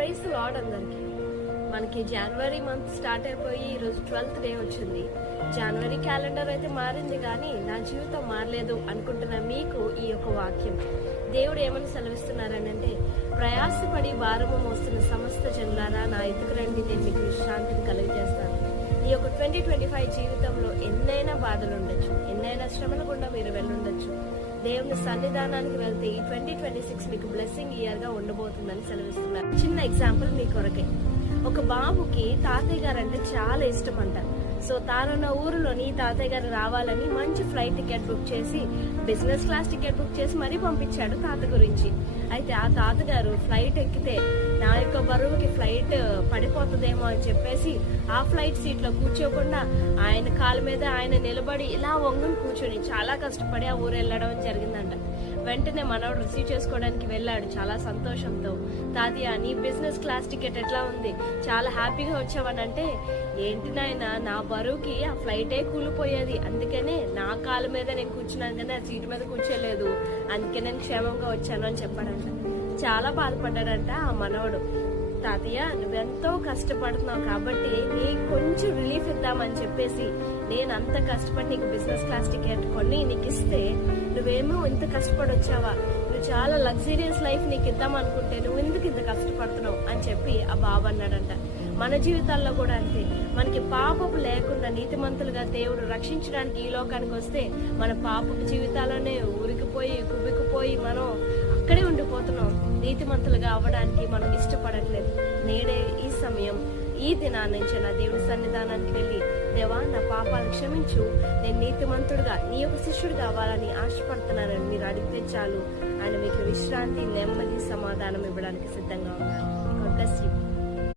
Price lord అందరికి. మనకి జనవరి month start అయిపోయి ఈరోజు ట్వెల్త్ డే వచ్చింది. జనవరి క్యాలెండర్ అయితే మారింది కానీ నా జీవితం మారలేదు అనుకుంటున్న మీకు ఈ యొక్క వాక్యం. దేవుడు ఏమని సెలవిస్తున్నారనంటే ప్రయాసపడి భారము మోస్తున్న సమస్త జనులారా నా ఎదుకు రండి నేను మీకు విశ్రాంతిని కలుగజేస్తాను. ఈ యొక్క ట్వంటీ ట్వంటీ ఫైవ్ జీవితంలో ఎన్నైనా బాధలు ఉండొచ్చు ఎన్నైనా శ్రమల గుండా మీరు వెళ్ళుండొచ్చు. దేవుని సన్నిధానానికి వెళ్తే ఈ ట్వంటీ ట్వంటీ సిక్స్ మీకు బ్లెస్సింగ్ ఇయర్గా ఉండబోతుందని సెలవిస్తున్నారు. చిన్న ఎగ్జాంపుల్ మీ కొరకే. ఒక బాబుకి తాతయ్య గారు అంటే చాలా ఇష్టం అంటారు సో తానున్న ఊరిలో నీ తాతయ్య గారు రావాలని మంచి ఫ్లైట్ టికెట్ బుక్ చేసి బిజినెస్ క్లాస్ టికెట్ బుక్ చేసి మరీ పంపించాడు తాత గురించి. అయితే ఆ తాతగారు ఫ్లైట్ ఎక్కితే నా యొక్క బరువుకి ఫ్లైట్ పడిపోతుందేమో అని చెప్పేసి ఆ ఫ్లైట్ సీట్లో కూర్చోకుండా ఆయన కాళ్ళ మీద ఆయన నిలబడి ఇలా వంగుని కూర్చొని చాలా కష్టపడి ఆ ఊరు వెళ్ళడం జరిగిందంట. వెంటనే మనవడు రిసీవ్ చేసుకోవడానికి వెళ్ళాడు చాలా సంతోషంతో. తాతయ్య నీ బిజినెస్ క్లాస్ టికెట్ ఎట్లా ఉంది? చాలా హ్యాపీగా వచ్చావనంటే ఏంటి నాయన నా బరువుకి ఆ ఫ్లైటే కూలిపోయేది. అందుకనే నా కాలు మీద నేను కూర్చున్నాను కానీ ఆ సీటు మీద కూర్చోలేదు. అందుకే నేను క్షేమంగా వచ్చాను అని చెప్పాడంట. చాలా బాధపడ్డాడంట ఆ మనవడు. తాతయ్య నువ్వెంతో కష్టపడుతున్నావు కాబట్టి నీకు కొంచెం రిలీఫ్ ఇద్దామని చెప్పేసి నేను అంత కష్టపడి నీకు బిజినెస్ క్లాస్ టికెట్ కొని నీకు ఇస్తే నువ్వేమో ఇంత కష్టపడి వచ్చావా చాలా లగ్జీరియస్ లైఫ్ నీకు ఇద్దాం అనుకుంటే నువ్వు ఎందుకు ఇంత కష్టపడుతున్నావు అని చెప్పి ఆ బాబు అన్నాడంట. మన జీవితాల్లో కూడా అంతే. మనకి పాపపు లేకుండా నీతిమంతులుగా దేవుడు రక్షించడానికి ఈ లోకానికి వస్తే మన పాపపు జీవితాల్లోనే ఊరికిపోయి కుబికిపోయి మనం అక్కడే ఉండిపోతున్నాం. నీతిమంతులుగా అవ్వడానికి మనం ఇష్టపడట్లేదు. నేడే ఈ సమయం. ఈ దినాన్ని నుంచి నా దేవుడి సన్నిధానానికి వెళ్ళి దేవా నా పాపాలు క్షమించు. నేను నీతిమంతుడుగా నీ యొక్క శిష్యుడు కావాలని ఆశపడుతున్నానని మీరు అడిగితే చాలు. ఆయన మీకు విశ్రాంతి నెమ్మది సమాధానం ఇవ్వడానికి సిద్ధంగా ఉన్నాను